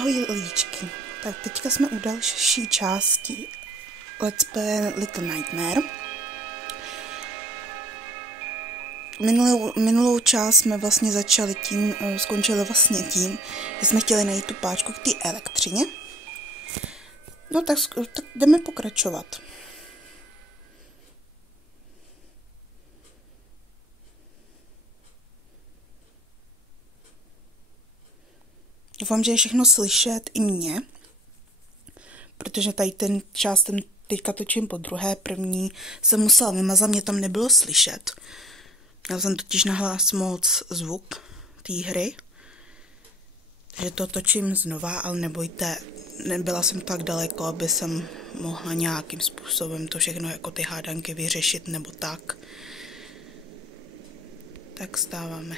Ahoj lidičky, tak teďka jsme u další části Let's Play Little Nightmare. Minulou část jsme vlastně skončili vlastně tím, že jsme chtěli najít tu páčku k té elektřině. No tak jdeme pokračovat. Doufám, že je všechno slyšet i mě, protože tady ten část teďka točím po druhé, první jsem musela vymazat, mě tam nebylo slyšet. Měla jsem totiž nahlas moc zvuk té hry, takže to točím znova, ale nebojte, nebyla jsem tak daleko, aby jsem mohla nějakým způsobem to všechno jako ty hádanky vyřešit nebo tak. Tak stáváme.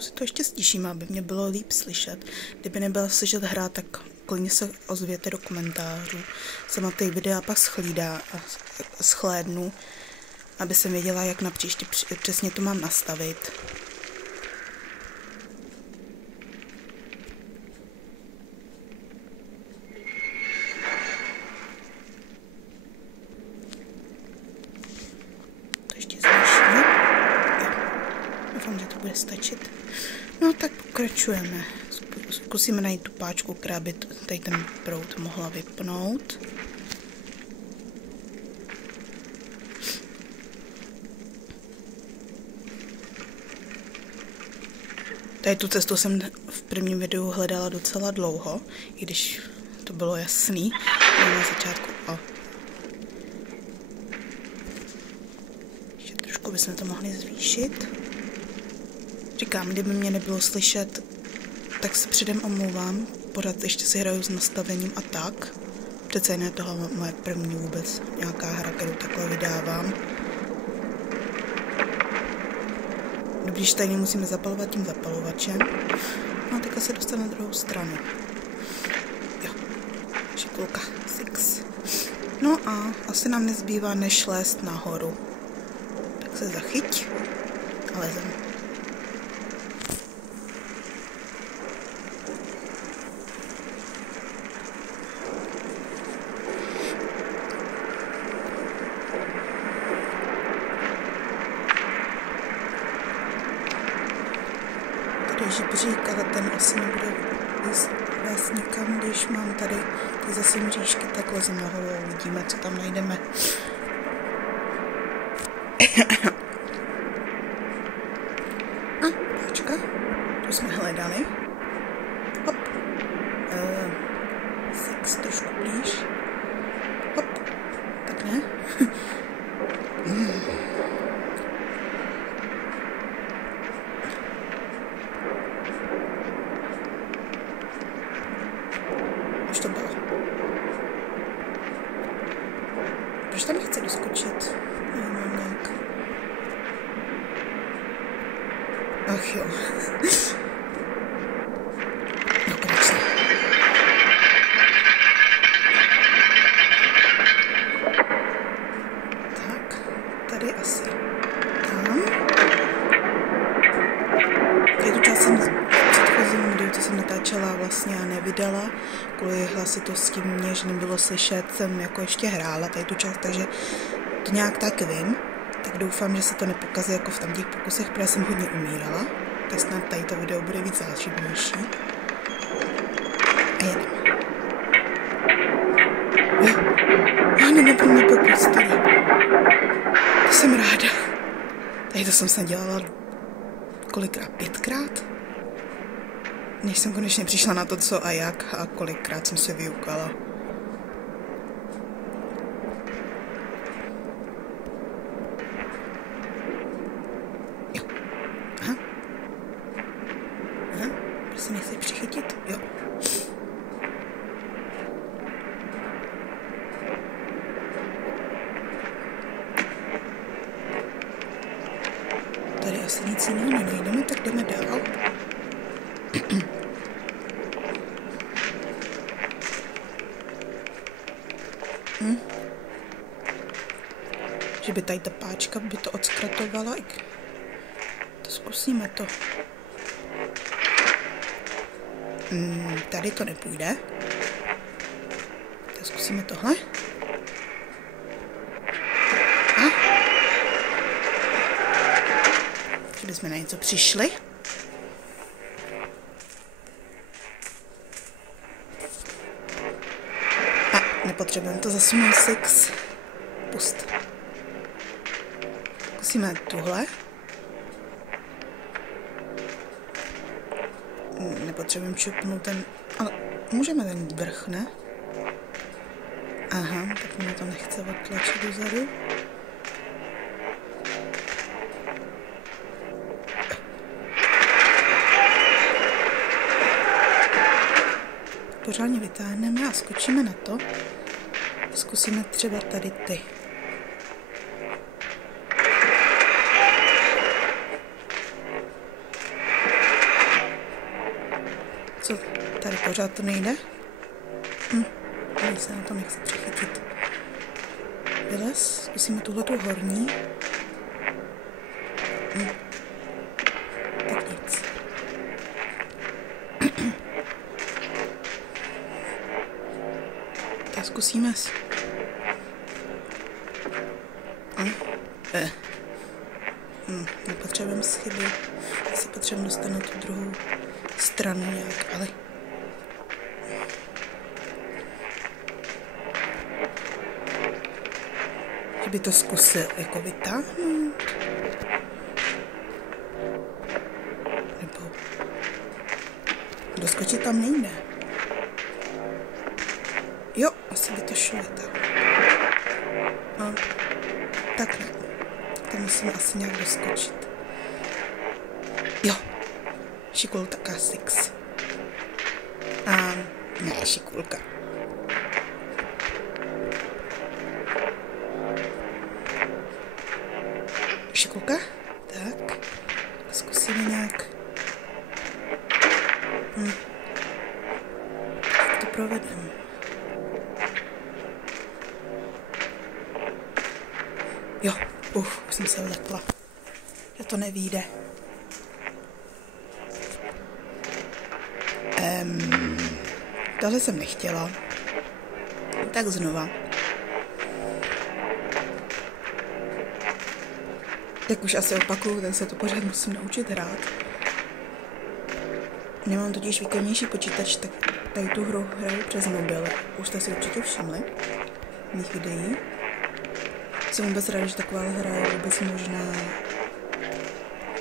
Si to ještě stiším, aby mě bylo líp slyšet. Kdyby nebyla slyšet hra, tak klidně se ozvěte do komentářů. Sama ty videa pak shlédnu, aby jsem věděla, jak na příště přesně to mám nastavit. To ještě zvýšíme. Doufám, že to bude stačit. No tak pokračujeme. Zkusíme najít tu páčku, která by tady ten proud mohla vypnout. Tady tu cestu jsem v prvním videu hledala docela dlouho, i když to bylo jasný. Na začátku. Ještě trošku bychom to mohli zvýšit. Říkám, kdyby mě nebylo slyšet, tak se předem omlouvám. Pořád ještě si hraju s nastavením a tak. Přece jen je tohle moje první vůbec nějaká hra, kterou takhle vydávám. Dobrý, že tady nemusíme zapalovat tím zapalovačem. No a teďka se dostane na druhou stranu. Jo, šikulka 6. No a asi nám nezbývá než lézt nahoru. Tak se zachyť a lezem. Žebřík, ale ten asi nebude vést nikam, když mám tady ty zase mřížky, tak lezem nahoru a uvidíme, co tam najdeme. A páčka, tu jsme hledali. Hop. 6 trošku blíž. Hop. Tak ne. Už to bylo. Proč tam nechci doskočit? Nemám nějak. Ach jo. No konečně. Tak, tady asi. Tam. Tady tu část jsem video, co jsem natáčela vlastně a nevydala, kvůli hlasitosti mě, že nebylo slyšet, jsem jako ještě hrála tady tu část, takže to nějak tak vím, tak doufám, že se to nepokazí jako v těch pokusech, protože jsem hodně umírala, tak snad tady to video bude víc záživnější. A jedem. Ano, nebudu pokus tady. To jsem ráda. Tady to jsem snad dělala kolikrát? 5krát? Než jsem konečně přišla na to, co a jak a kolikrát jsem se vyukala. Jo. Aha. Aha. Prostě nechci přichytit? Jo. Tady asi nic jiného nenajdeme, tak jdeme dál. Že by tady ta páčka by to odskratovala. Zkusíme to. Tady to nepůjde. Tak zkusíme tohle. Že bychom na něco přišli. Nepotřebujeme to zasunout 6. Pust. Zkusíme tuhle. Nepotřebujeme čupnout ten... Ale můžeme ten vrch, ne? Aha, tak mě to nechce odtlačit dozadu. Pořádně vytáhneme a skočíme na to. Zkusíme třeba tady ty. Co? Tady pořád to nejde? Tady se na to nechce přechytit. Vylez, zkusíme tuhletu horní. Tak nic. Tak zkusíme. Nepotřebujeme schyby. Asi potřebujeme dostat na tu druhou stranu nějak, ale... Že by to zkusil jako vytáhnout. Nebo... Doskočit tam nejde. Jo, asi by to šlo tak. No, tak ne. To musím asi nějak doskočit. Jo. Šikulka 6. Ne, šikulka. Šikulka? Tak. Zkusíme nějak. Jak to provedeme? Jo, už jsem se vlekla. Že to nevyjde. Tohle jsem nechtěla. Tak znova. Jak už asi opakuju, tak se to pořád musím naučit hrát. Nemám totiž výkonnější počítač, tak tady tu hru hraju přes mobil. Už jste si určitě všimli mých videí. Jsem vůbec ráda, že taková hra je vůbec možná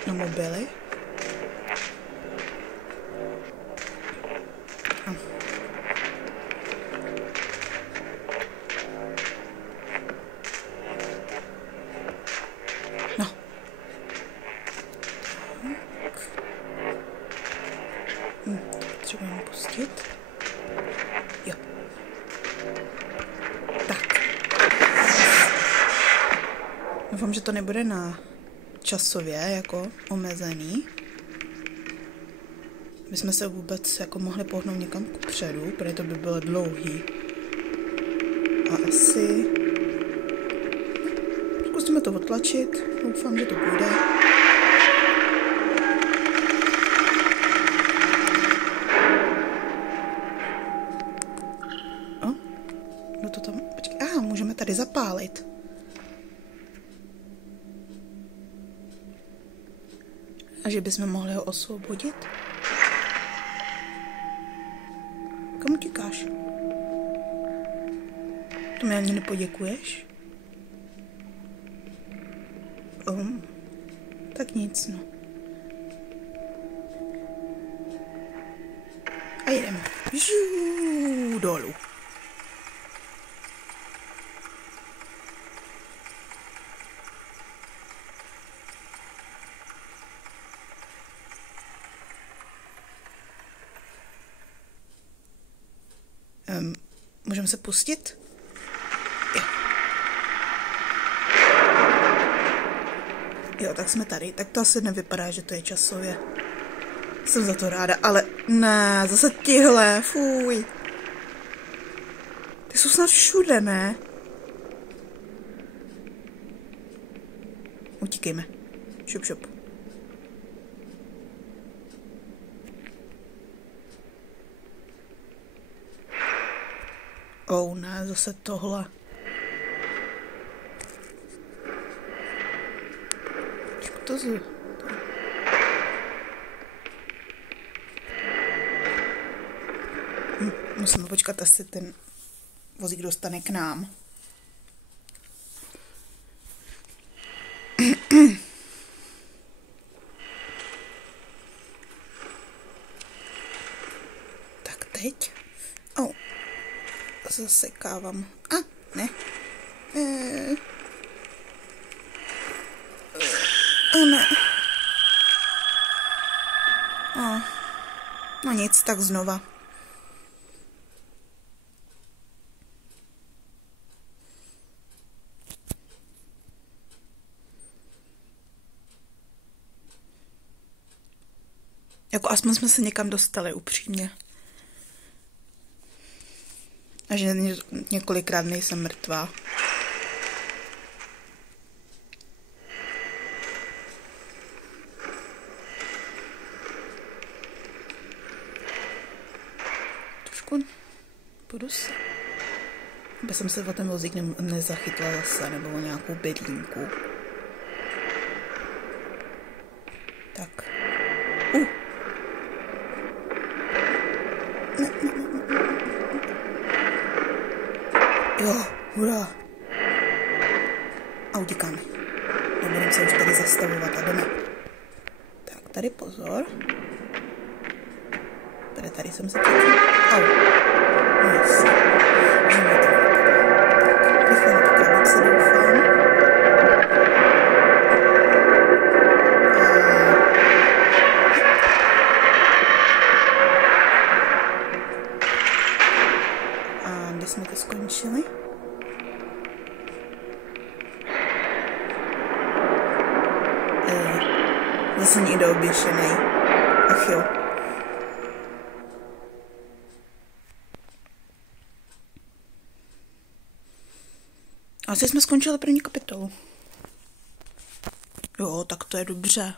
na mobily. No. Potřebujeme pustit. Jo. Tak. Doufám, že to nebude na časově jako omezený. My jsme se vůbec jako mohli pohnout někam kupředu, protože to by bylo dlouhý. A asi... Zkusíme to odtlačit. Doufám, že to půjde. Kdo to tam... Počkej, můžeme tady zapálit. A že bychom mohli ho osvobodit? Kam utíkáš? To mi ani nepoděkuješ? Tak nic, no. A jedeme. Žů, dolů. Můžeme se pustit? Jo, tak jsme tady. Tak to asi nevypadá, že to je časově. Jsem za to ráda, ale ne, zase tihle, fuj. Ty jsou snad všude, ne? Utíkejme. Šup, šup. Ne, zase tohle. To musíme počkat, asi ten vozík dostane k nám. Tak teď. Zasekávám. Ne. Ne. No nic, tak znova. Jako aspoň jsme se někam dostali, upřímně. A že několikrát nejsem mrtvá. Trošku budu se... Aby jsem se o ten vozík nezachytla zase, nebo o nějakou bedlínku. Tak. Jo, hurá. A utíkáme. Nebudeme se už tady zastavovat a jdeme. Tak, tady pozor. Tady jsem se těčil. No jasně. Žijeme to. Tak, rychle na tu krabici doufám. A kde jsme to skončili? Zase někdo oběšenej. Ach jo. Asi jsme skončili první kapitolu. Jo, tak to je dobře.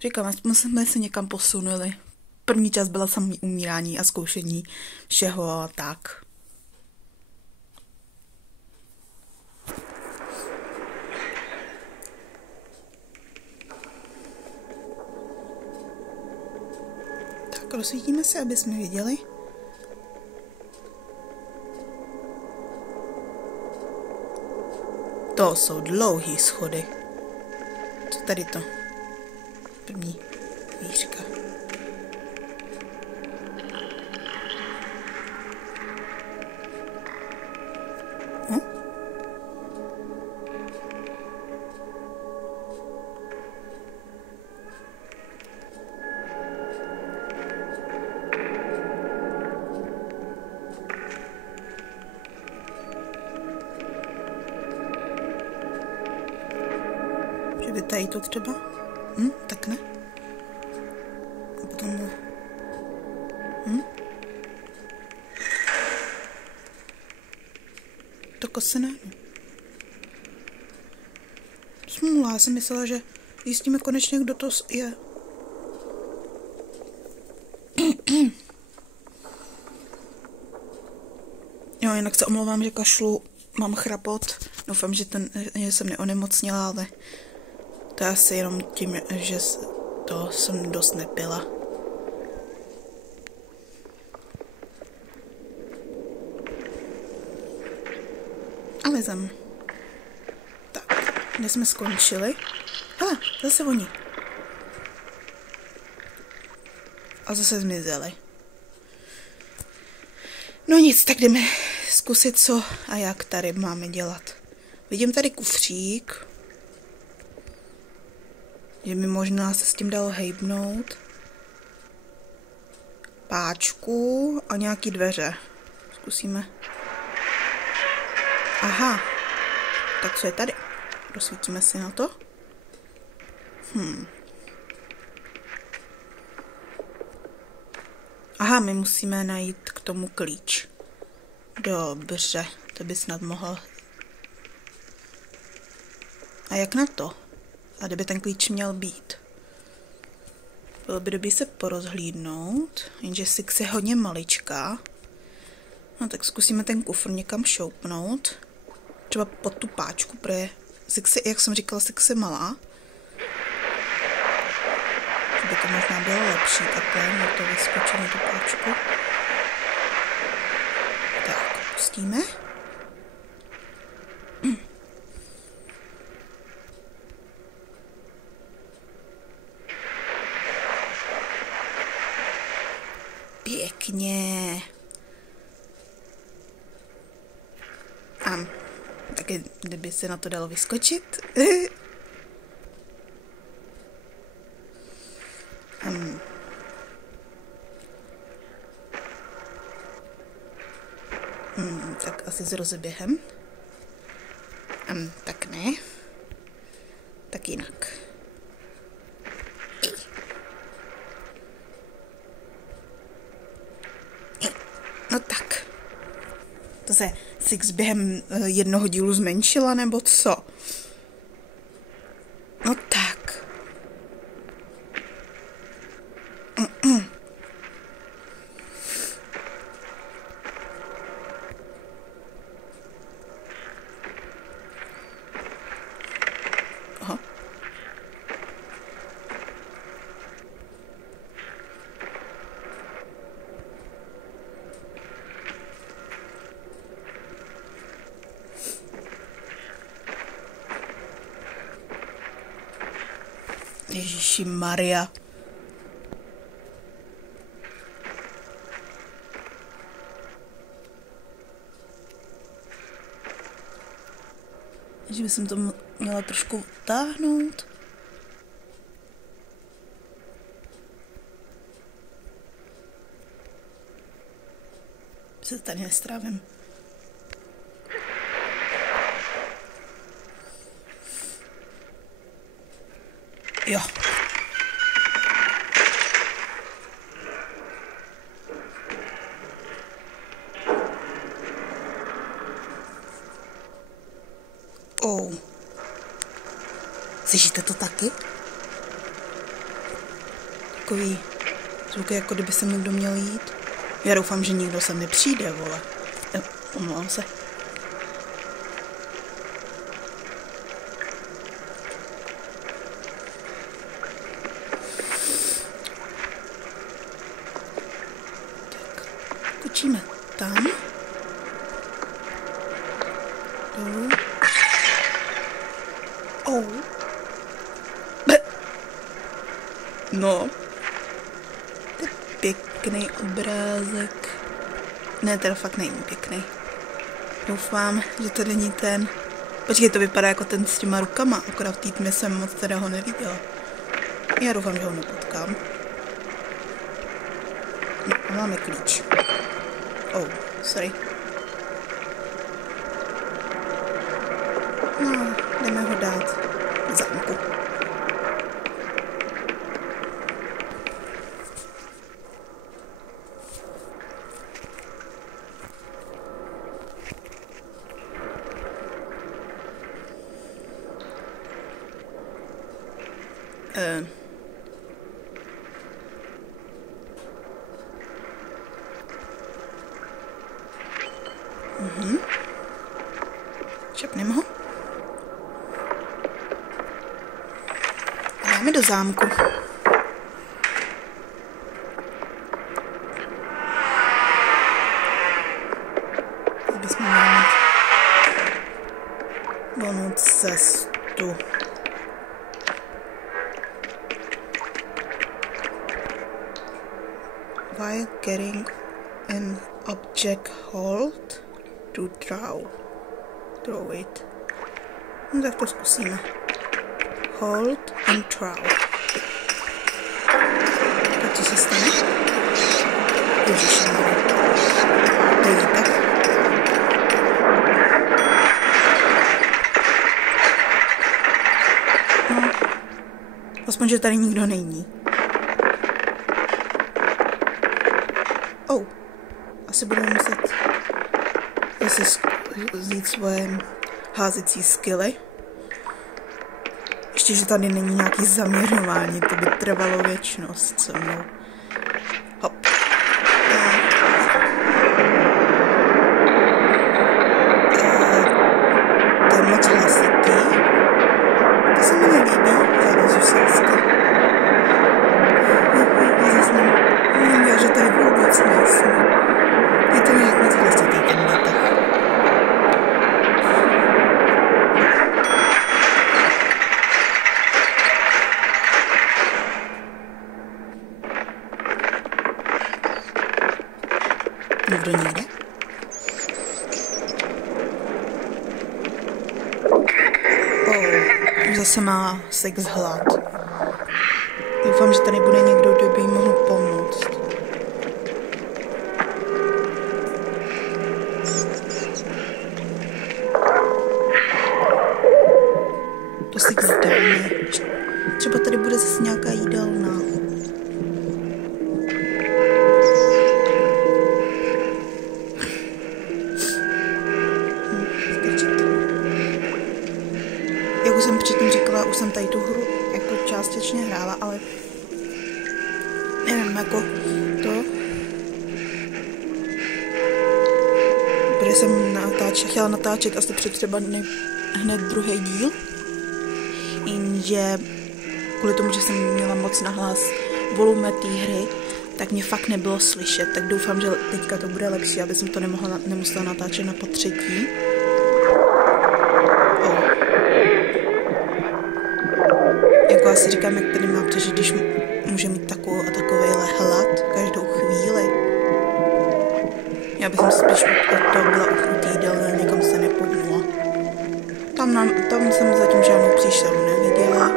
Říkám, jsme se někam posunuli. První část byla samý umírání a zkoušení všeho a tak. Tak rozsvítíme se, aby jsme viděli. To jsou dlouhý schody. Co tady to? První výška. Že by tady to třeba? Tak ne. A potom... To kose ne. Smůla, já jsem myslela, že zjistíme konečně, kdo to je. Jo, jinak se omlouvám, že kašlu, mám chrapot. Doufám, že jsem neonemocněla, ale to je asi jenom tím, že to jsem dost nepila. Ale tak, kde jsme skončili? Hele, zase oni. A zase zmizeli. No nic, tak jdeme zkusit, co a jak tady máme dělat. Vidím tady kufřík, že mi možná se s tím dalo hejbnout. Páčku a nějaký dveře. Zkusíme. Aha, tak co je tady? Rozsvítíme si na to. Aha, my musíme najít k tomu klíč. Dobře, to by snad mohl. A jak na to? A kde by ten klíč měl být? Bylo by dobré se porozhlídnout, jenže Six je hodně maličká. No tak zkusíme ten kufr někam šoupnout. Třeba pod tu páčku, protože jak jsem říkala, Six je malá. By to možná bylo lepší takhle, no to vyskočí na tu páčku. Tak, pustíme. Pěkně. A taky, kdyby se na to dalo vyskočit. Tak asi s rozeběhem. Tak ne. Tak jinak. No tak. To se Six během jednoho dílu zmenšila, nebo co? No tak. Aha. Ježíši Maria. Že bych to měla trošku táhnout. Se tady nestrávím. Jo. Slyšíte to taky? Takový zvuky, jako kdyby se někdo měl jít. Já doufám, že nikdo sem nepřijde, vole. Omlouvám se. Tak, kočíme tam. Dolů. No. To je pěkný obrázek. Ne, teda fakt není pěkný. Doufám, že to není ten. Počkej, to vypadá jako ten s těma rukama, akorát v té tmě jsem moc teda ho neviděla. Já doufám, že ho nepotkám. No, a máme klíč. Sorry. No, jdeme ho dát do zámku. Čepneme ho. A dáme do zámku. Abychom měli volnou cestu. While getting an object, hold to draw it. No tak to zkusíme. Hold and draw. A co se stane? Ježišmarja. Není tak. No. Aspoň, že tady nikdo není. Asi budeme muset zase vzít svoje házecí skilly. Ještě, že tady není nějaký zaměřování, to by trvalo věčnost se mnou. Hop. někdo někde? Už zase má sex hlad. Doufám, že tady bude někdo, kdo by jí mohl pomoct. To si dáme. Třeba tady bude zase nějaká jídelna. Jak už jsem předtím říkala, už jsem tady tu hru jako částečně hrála, ale nevím, jako to. Protože jsem chtěla natáčet asi před třeba hned druhý díl, jenže kvůli tomu, že jsem měla moc nahlas volume té hry, tak mě fakt nebylo slyšet, tak doufám, že teďka to bude lepší, aby jsem to nemusela natáčet na potřetí. Jako asi říkám, jak tady mám, protože když může mít takovou a takovejhle hlad každou chvíli. Já bych spíš od toho byla uchutý jídelné, někam se nepodnula. Tam jsem zatím žádnou příšeru neviděla.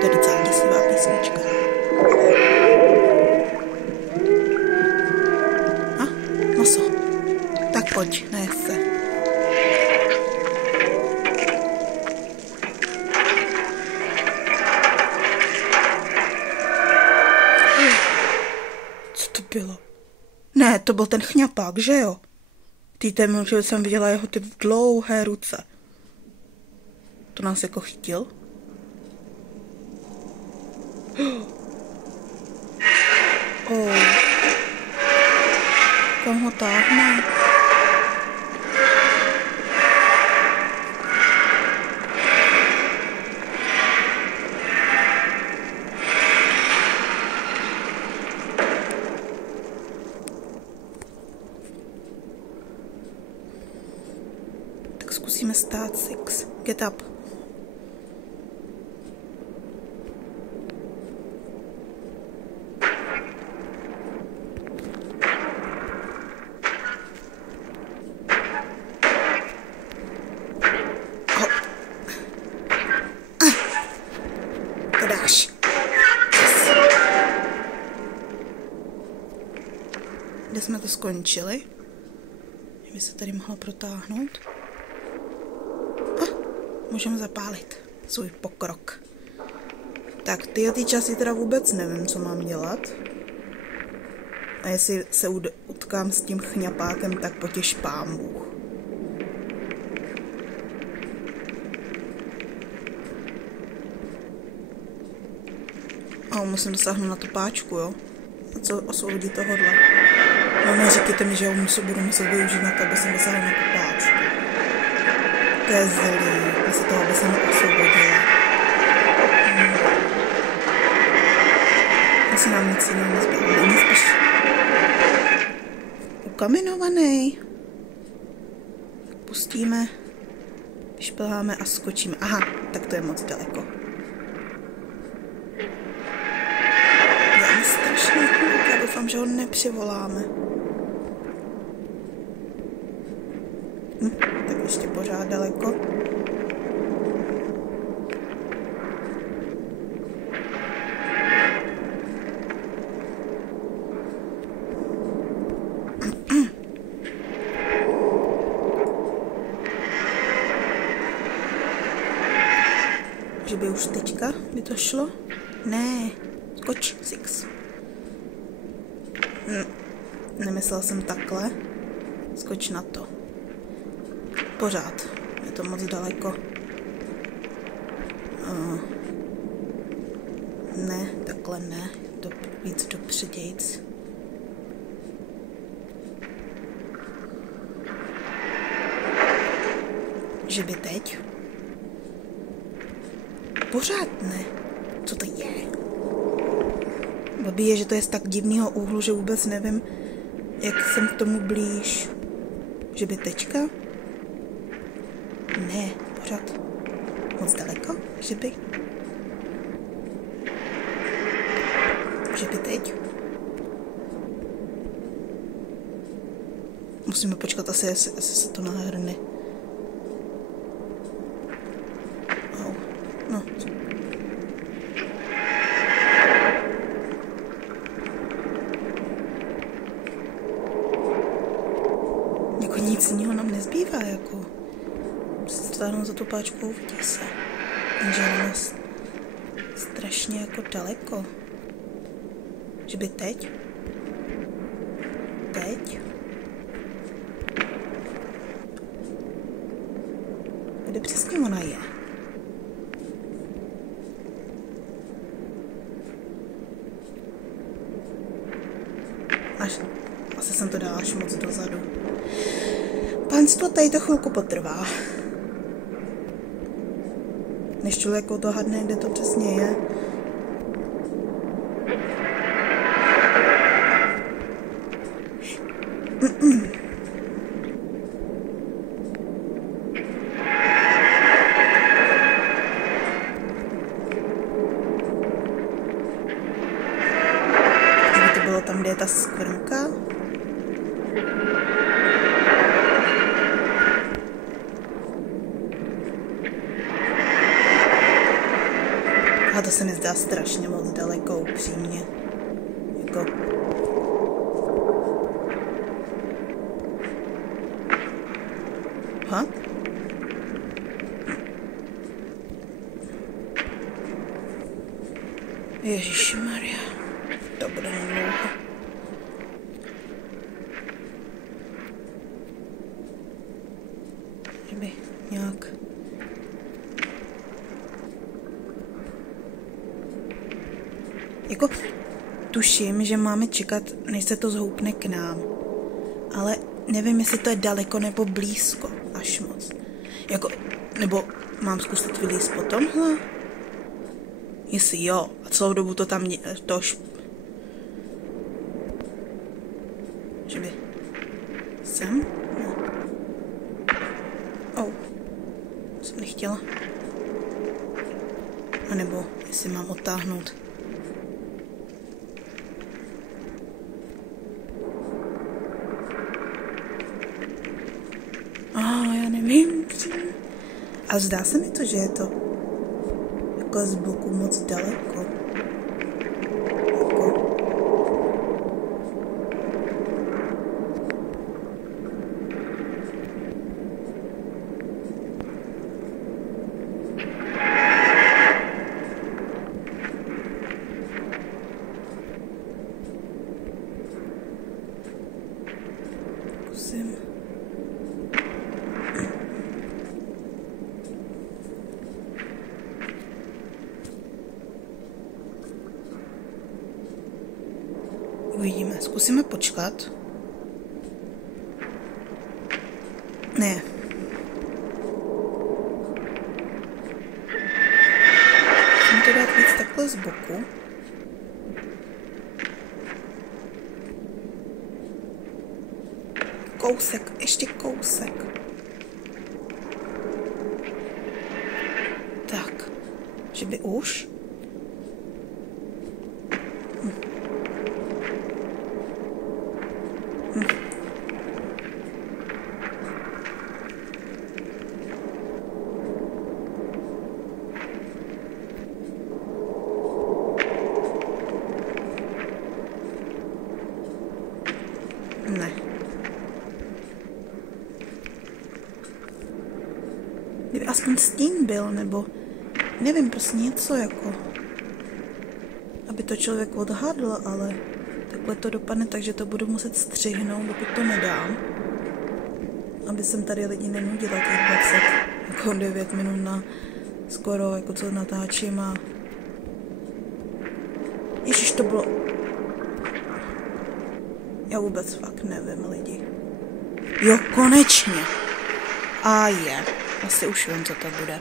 To je docela děsivá písnička. Maso. Tak pojď, nejez se. Co to bylo? Ne, to byl ten chňapák, že jo? Týden jsem viděla jeho ty dlouhé ruce. To nás jako chytil? Kam ho táhne? Tak zkusíme stát six. Get up. To dáš. Kde jsme to skončili? Kdyby se tady mohlo protáhnout. Můžeme zapálit svůj pokrok. Tak, ty časy teda vůbec nevím, co mám dělat. A jestli se utkám s tím chňapákem, tak potěš pán Bůh. Musím dosáhnout na tu páčku, jo? A co osvobodí tohodle? No neříkejte mi, že já budu muset využít na to, aby jsem dosáhla na tu páčku. To je zlý, asi toho, aby se mi osvobodila. Asi nám nic jiného nezbývá. Není spíš ukamenovaný. Pustíme, vyšplháme a skočíme. Aha, tak to je moc daleko. Strašný hluk, já doufám, že ho nepřivoláme. Tak ještě pořád daleko. Že by už teďka by to šlo? Ne, skoč, six. Nemyslela jsem takhle. Skoč na to. Pořád. Je to moc daleko. Ne, takhle ne. Víc dopředějc. Že by teď? Pořád ne. Co to je? Blbý je, že to je z tak divného úhlu, že vůbec nevím, jak jsem k tomu blíž. Že by teďka? Ne, pořád. Moc daleko? Že by? Že by teď? Musíme počkat asi, jestli se to nahrne. Oh. No. Jako nic jiného nám nezbývá, jako stáhnout za tu páčku, uvidí se. Jenže je nás strašně jako daleko. Že by teď? Teď? Kde přesně ona je? Asi jsem to dala až moc dozadu. Pánstvo tady to chvilku potrvá. Než člověk odhadne, kde to přesně je. Kdyby to bylo tam, kde je ta skvrnka. A to se mi zdá strašně moc daleko, upřímně. Jako... Ha? Ježišmarja, to bude dlouho. Kdyby nějak... Jako tuším, že máme čekat, než se to zhoupne k nám. Ale nevím, jestli to je daleko nebo blízko, až moc. Jako, nebo mám zkusit vylízt po tomhle? Jestli jo, a celou dobu to tam že by... Sem? No. Oh. Jsem nechtěla. A nebo jestli mám odtáhnout. Já nevím. A zdá se mi to, že je to jako z boku moc daleko. Jako... Zkusím. Uvidíme. Zkusíme počkat. Ne. Musím to dát víc takhle z boku. Kousek, ještě kousek. Tak. Že by už? Ne. Kdyby aspoň stín byl, nebo nevím, prostě něco jako, aby to člověk odhadl, ale takhle to dopadne, takže to budu muset střihnout, dokud to nedám. Aby jsem tady lidi nenudila těch 29 minut na skoro, jako co natáčím a... Ježiš, to bylo... Já vůbec fakt nevím, lidi. Jo, konečně. A je. Asi už vím, co to bude.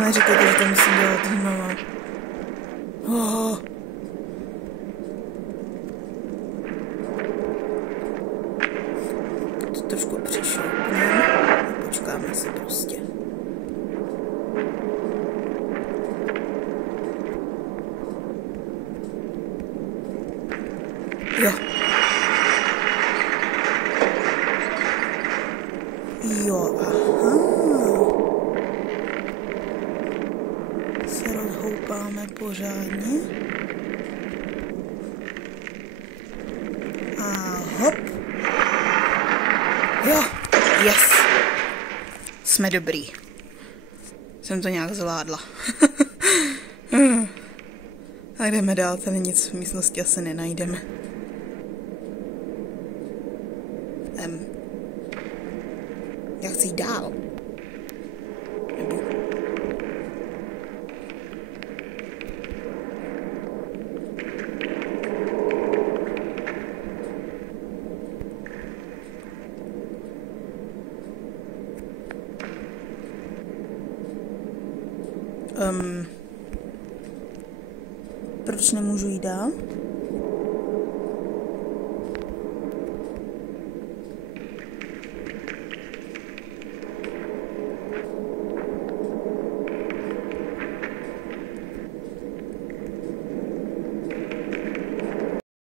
Neříkejte, že to musím dělat znova. Oh. To trošku přišlo. Počkáme si prostě. Jo, aha. Se rozhoupáme pořádně. A hop. Jo, yes. Jsme dobrý. Jsem to nějak zvládla. Tak jdeme dál, tady nic v místnosti asi nenajdeme. Já chci jít dál. Nebo... Proč nemůžu jít dál?